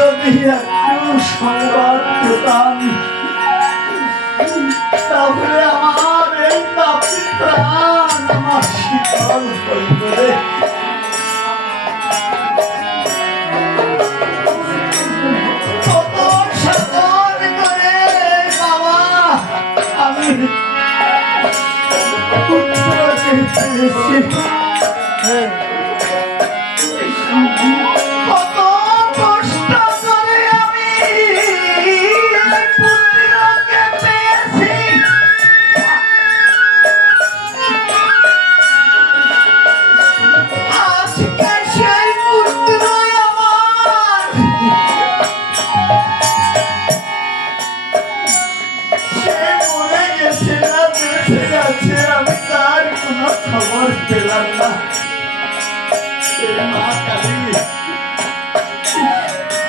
যদি একটু সংবাদ পেতাম তাহলে আমার এই নাতি প্রাণ আমার শীতল হইবে। কত কষ্ট করে আমি পুত্রকে পেয়েছি। আজকে সেই পুত্র আমার সে মরে গেছে না বেঁচে গেছে আমি তার কোনো খবর পেলাম না।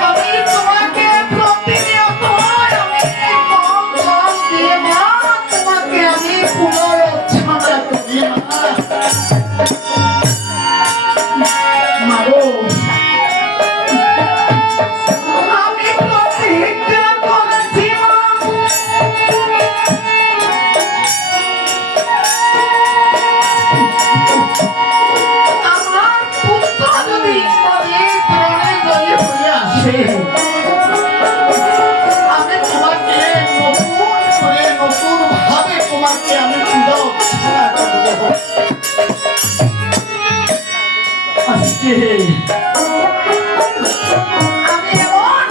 আমি তোমাকে প্রতিনিয়ত আমি কম কম দিয়ে মা তোমাকে আমি পুনরুচ্ছাদা করি মাগো। আমি প্রতিজ্ঞা করেছি আমি তোমাকে নতুন করে নতুন ভাবে তোমাকে আমি পুনরুচ্ছাদা করব। আজকে আমি এমন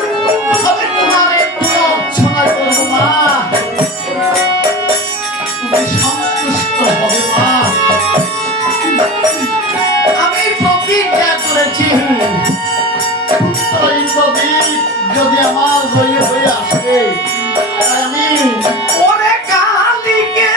ভাবে তোমাকে পুনরুচ্ছাদা করব মা তুমি সন্তুষ্ট হবে মা। আমি প্রতিজ্ঞা করেছি যদি আমার হয়ে হয়ে আসে আমি ওরে কালিকে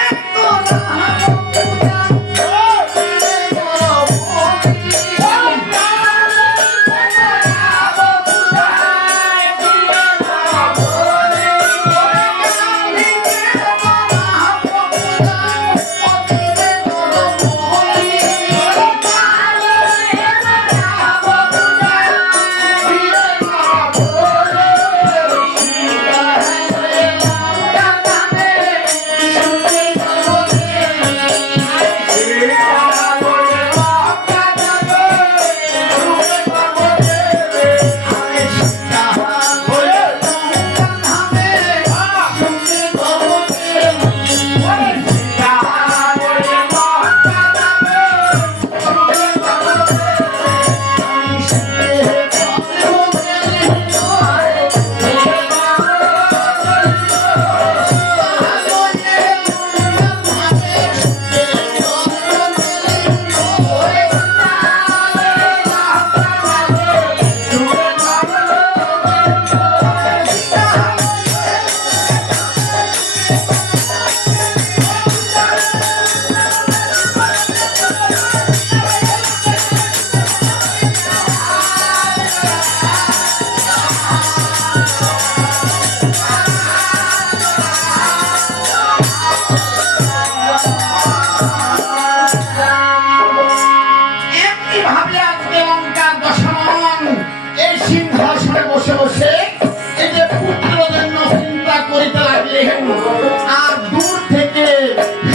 আর দূর থেকে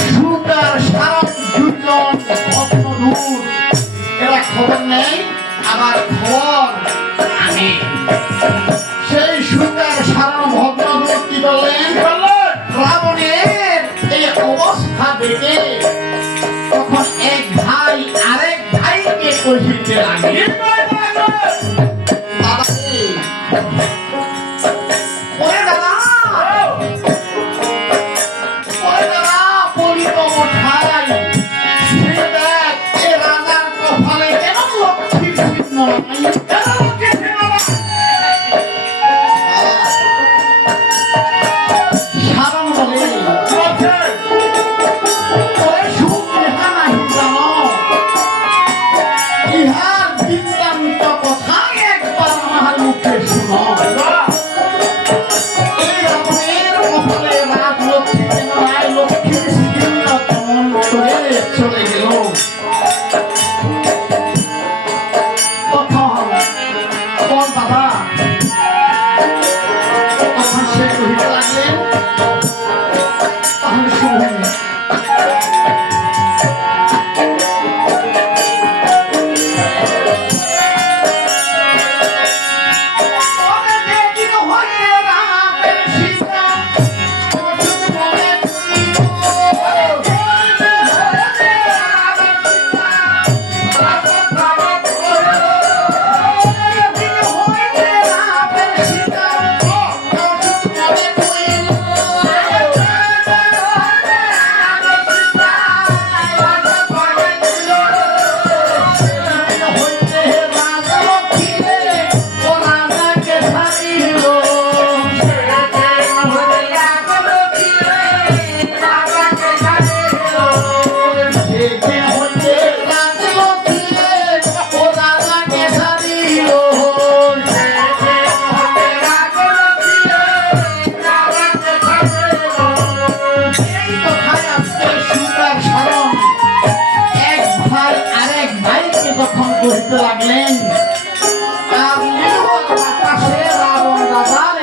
সুতার সারা দুজন ভগ্নদূর এরা খবর নেই আবার খবর আমি সেই সুতার সারা ভগ্নদূর কি বললেন রাবণের এই অবস্থা দেখে তখন এক ভাই আরেক ভাইকে কহিতে লাগে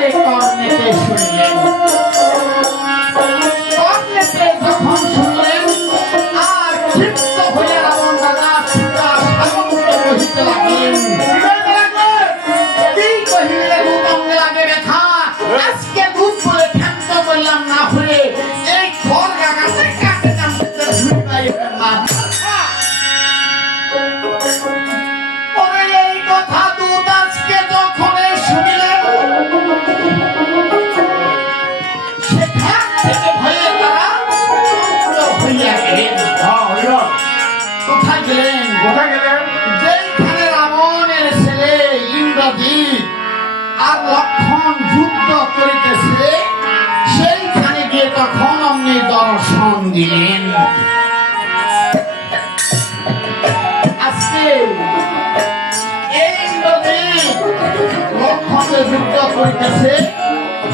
বলে কর্ণেতে শুনলেন। কর্ণেতে যখন শুনলেন আর ক্ষিপ্ত হয়ে রাবণ দাদা সীতা সাগরকে বহিতে লাগলেন। কি কহিলে দুধ অঙ্গে লাগে ব্যথা, আজকে দুধ বলে ক্ষান্ত করলাম না হলে এই খড় গাগাতে কাছে কামতে ধুই পাই না। ওরে এই কথা দুধ আজকে যখন শুনলেন সেখান থেকে ভয়ে তারা মুক্ত হইয়া গেলেন। কোথায় গেলেন? কোথায় গেলেন? যেখানে রাবণের ছেলে ইন্দ্রজিৎ আর লক্ষণ যুদ্ধ করিতেছে সেইখানে গিয়ে তখন অমনি দর্শন দিলেন। আজকে এই ইন্দ্রজিৎ লক্ষণে যুদ্ধ করিতেছে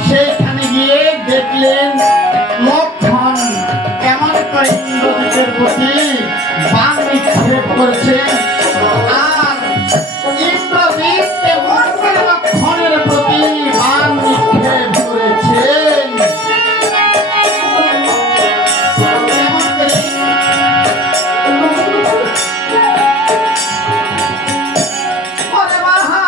সেইখানে গিয়ে দেখলেন লক্ষণ কেমন করে ইন্দ্রজিতের প্রতি বাণ নিক্ষেপ করেছেন আর ইন্দ্রজিৎ কেমন করে লক্ষণের প্রতি বাণ নিক্ষেপ করেছেন। কেমন করে? ওরে বাহা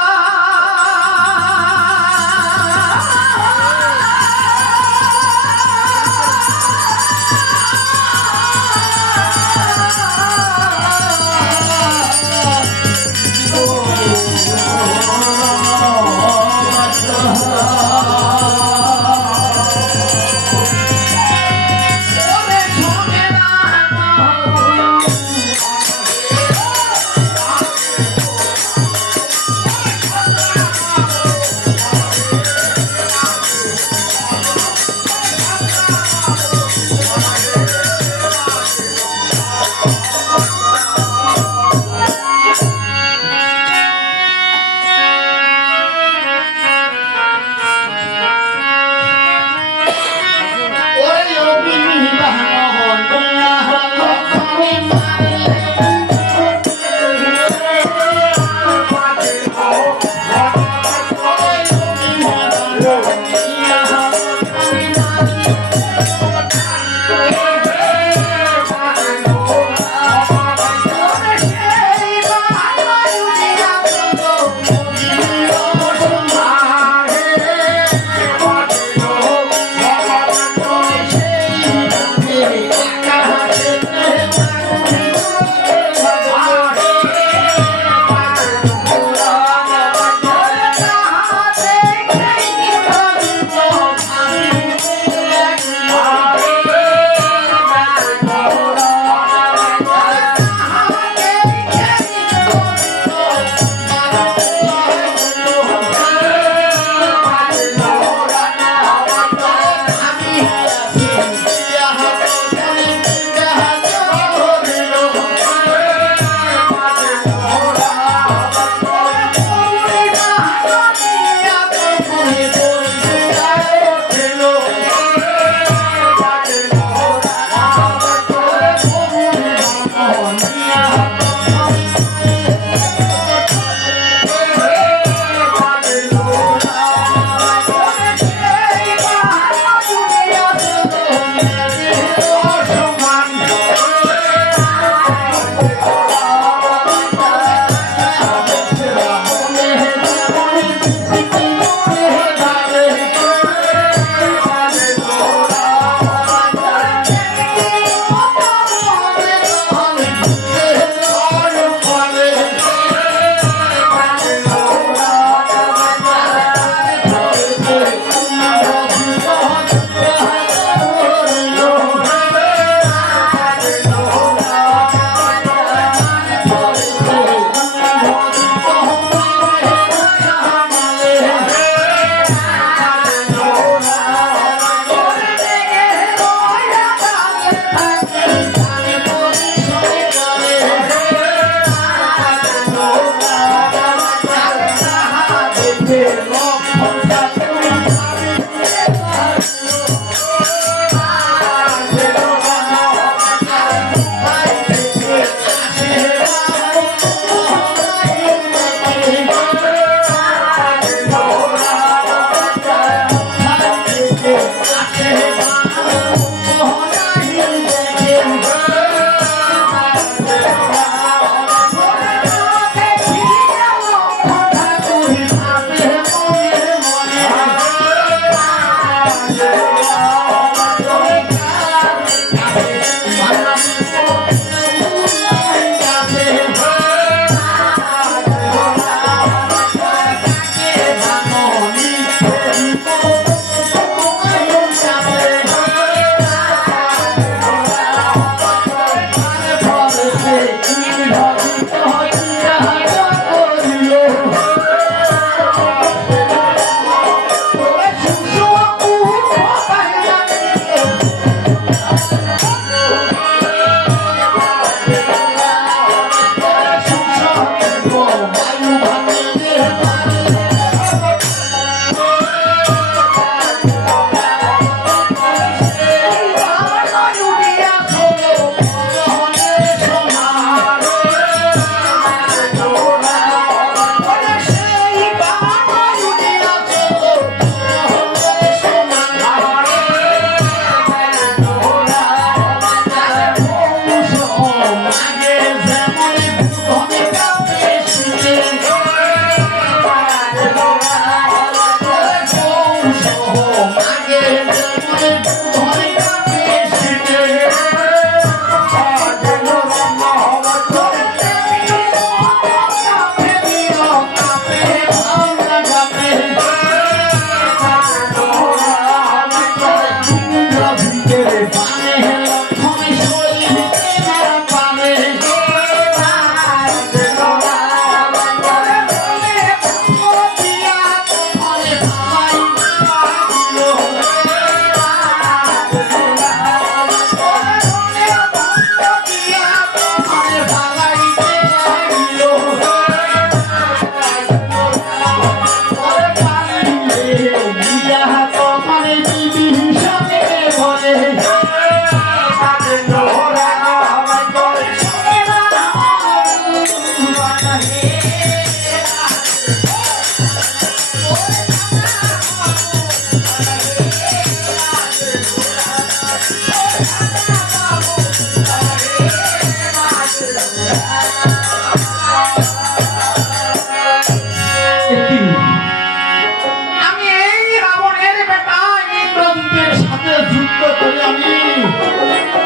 আমি এই রাবণের বেটা ইন্দ্রজিতের সাথে যুদ্ধ করে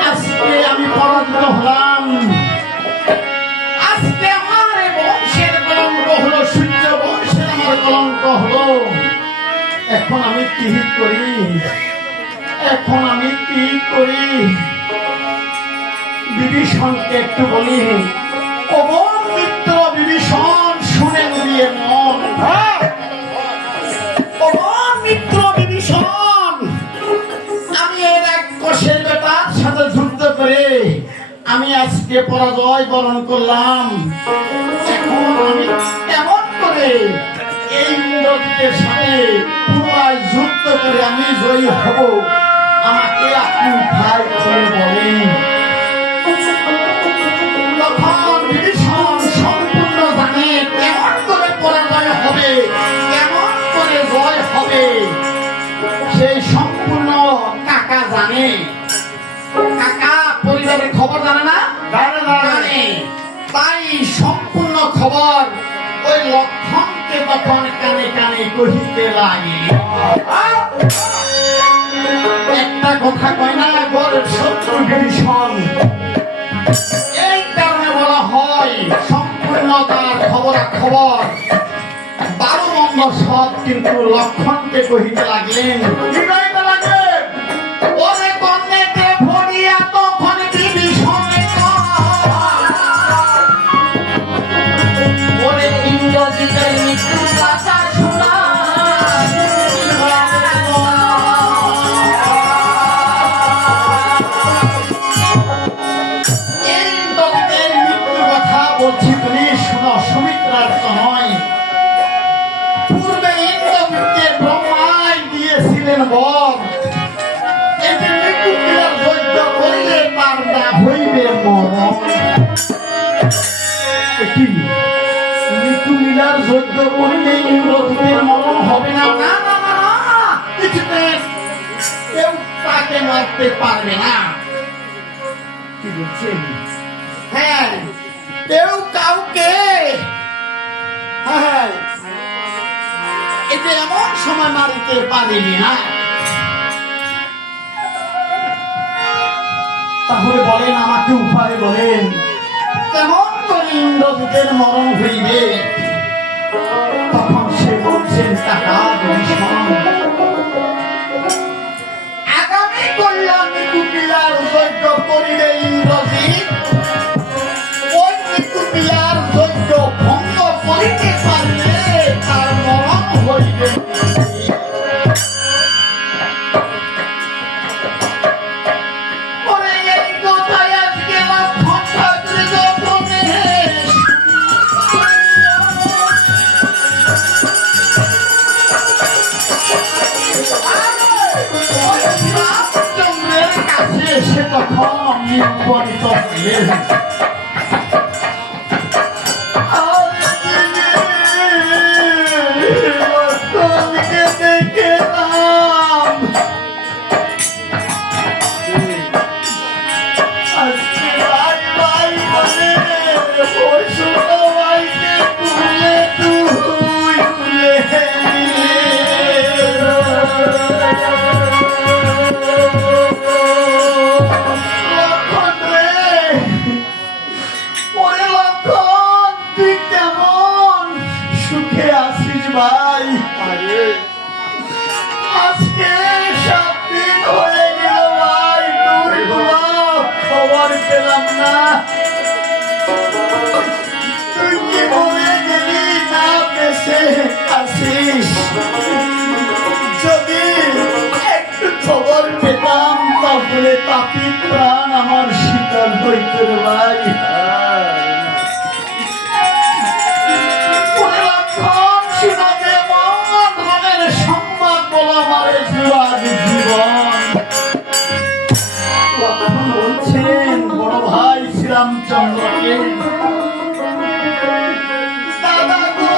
আজকে আমি পরাজিত হলাম। আজকে আমার এই বংশের কলঙ্ক হলো, সূর্য বংশের আমার কলঙ্ক হলো। এখন আমি কি করি? বিভীষণকে একটু বলি, ও মিত্র বিভীষণ, শুনেন দিয়ে মন। ও মিত্র বিভীষণ, আমি এর এক কোষের বেটার সাথে যুদ্ধ করে আমি আজকে পরাজয় বরণ করলাম। এখন আমি কেমন করে এই ইন্দ্রজিতের সাথে পুনরায় যুদ্ধ করে আমি জয়ী হব? আমাকে আপনি উপায় করে বলেন। তখন বিভীষণ সম্পূর্ণ জানে কেমন করে পরাজয় হবে, কেমন করে জয় হবে, সেই সম্পূর্ণ কাকা জানে। কাকা পরিবারের খবর জানে না? জানে। তাই সম্পূর্ণ খবর ওই লক্ষণকে তখন কানে কানে কহিতে লাগে। একটা কথা কয় না, গরের শত্রু বিভীষণ। এই কারণে বলা হয় সম্পূর্ণ তার খবরাখবর 12 মন্দ সব কিন্তু লক্ষণকে কহিতে লাগলেন। কি কহিতে লাগলেন? ওরে কন্যাকে ভরিয়া তখন বিভীষণে ওরে ইন্দ্রজিতের মৃত্যু কথা শোনা। ইন্দ্রজিতের মৃত্যুর কথা বলছি, তুমি শোনো, সুমিত্রার তো নয়। পূর্বে ইন্দ্রজিৎকে ব্রহ্মায় দিয়েছিলেন বর, এই যে মৃত্যুর যজ্ঞ করিলে তার না হইবে মরণ। মৃত্যুর যজ্ঞ করিলে ইন্দ্রজিতের মরণ হবে না? না না না না, কিছুতে কেউ তাকে মারতে পারবে না। কি বলছেন? হ্যাঁ, কেউ কাউকে, হ্যাঁ, এতে এমন সময় মারিতে পারেনি না। তাহলে বলেন, আমাকে উপায় বলেন, কেমন করে ইন্দ্রজিতের মরণ হইবে? তখন সে বলছেন, কাকা বিভীষণ, আগামী কল্যাণী কুটিলার যজ্ঞ করিলে ইন্দ্রজিৎ ওই কুটিলার যজ্ঞ ভঙ্গ করিতে পারলে তার মরণ হইবে। সে তখন নির্বাণিত হইলেন। আজকে 7 দিন হয়ে গেল ভাই, তুই খবর পেলাম না। তুই কি বলে গেলি না বেঁচে আসিস? যদি একটু খবর পেতাম তাহলে তাপি প্রাণ আমার শীতল হইতে ভাই। বলছেন বড় ভাই শ্রীরামচন্দ্রকে, দাদা গো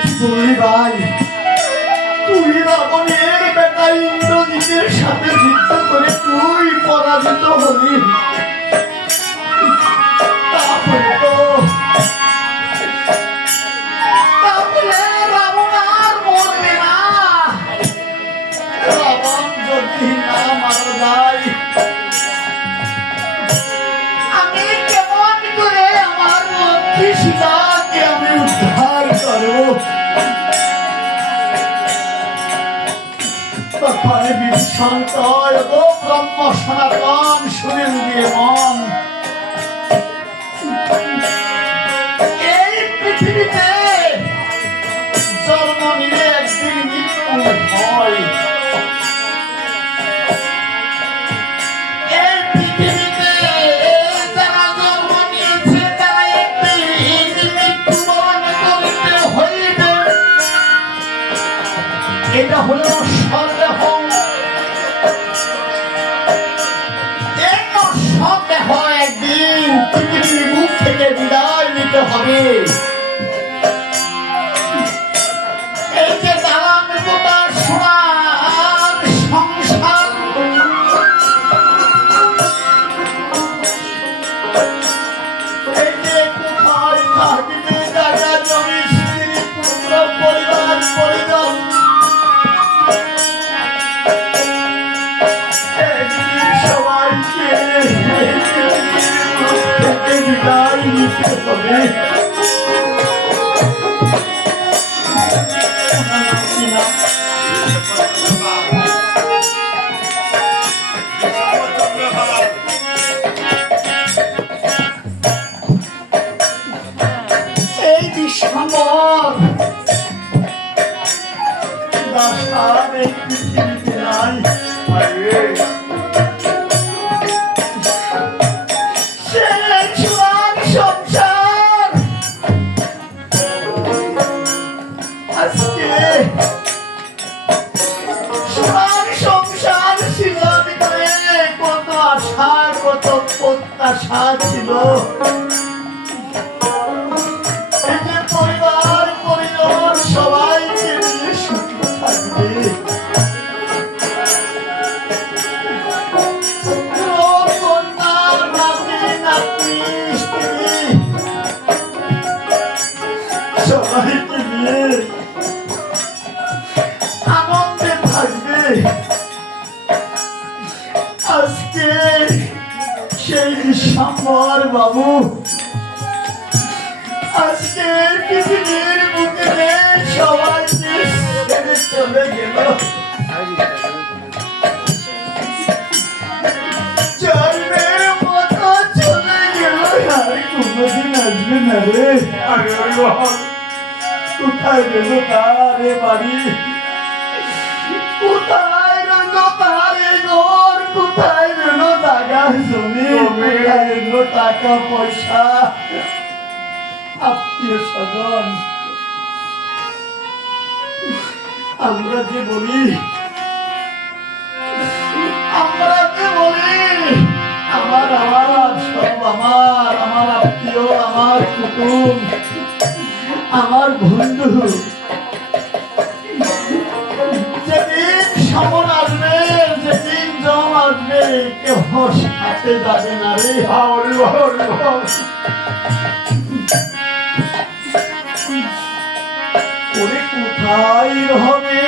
কি বললি ভাই, তুই রাবণের বেটা ইন্দ্রজিতের সাথে যুদ্ধ করে তুই পরাজিত হলি। তাহলে রাবণ আর মরবে না। রাবণ যদি না মারা যায়, আমি কেমন করে আমার লক্ষ্মী সীতাকে আমি উদ্ধার করবো? তখন বিভীষণ কয়, ও ব্রহ্ম সনাতন, শুনেন দিয়ে মন, এই পৃথিবীতে জন্ম নিলে একদিন মৃত্যু হয়। এই পৃথিবীতে যারা জন্ম নিয়েছে তারা একদিন মৃত্যুবরণ করিতে হইবে। এটা হলো সন্দেহ। সন্দেহ একদিন পৃথিবীর মুখ থেকে বিদায় নিতে হবে। এই যে দালান কোঠা সোনার সংসার, এই যে কোথায় থাকবে জায়গা জমি স্ত্রী পুত্র পরিবার পরিজন, সবাইকে বিদায় নিতে হবে। এই বিশ্বম্বর দাসার এই পৃথিবীতে নাই। সংসার আজকে সোনার সংসার ছিল, ভিতরে কত আশা কত প্রত্যাশা ছিল। এই যে পরিবার পরিজন সবাইকে নিয়ে সুখী থাকবে, সবাইকে নিয়ে আনন্দে থাকবে। আজকে সেই বিশ্বম্বর বাবু আজকে পৃথিবীর বুকে সবাইকে ছেড়ে চলে গেল। জন্মের মতো চলে গেল, আর কোনদিন আসবে না রে। কোথায় গেল তার বাড়ি, কোথায় রইল তার ঘর, কোথায় রইল জায়গা জমি, কোথায় রইল টাকা পয়সা, আত্মীয় স্বজন? আমরা যে বলি আমার আমার সব আমার আমার আত্মীয়, আমার কুটুম, আমার বন্ধু, যেদিন সমন আসবে, যেদিন জম আসবে, কেউ সাথে যাবে না রে। ওরে কোথায় হবে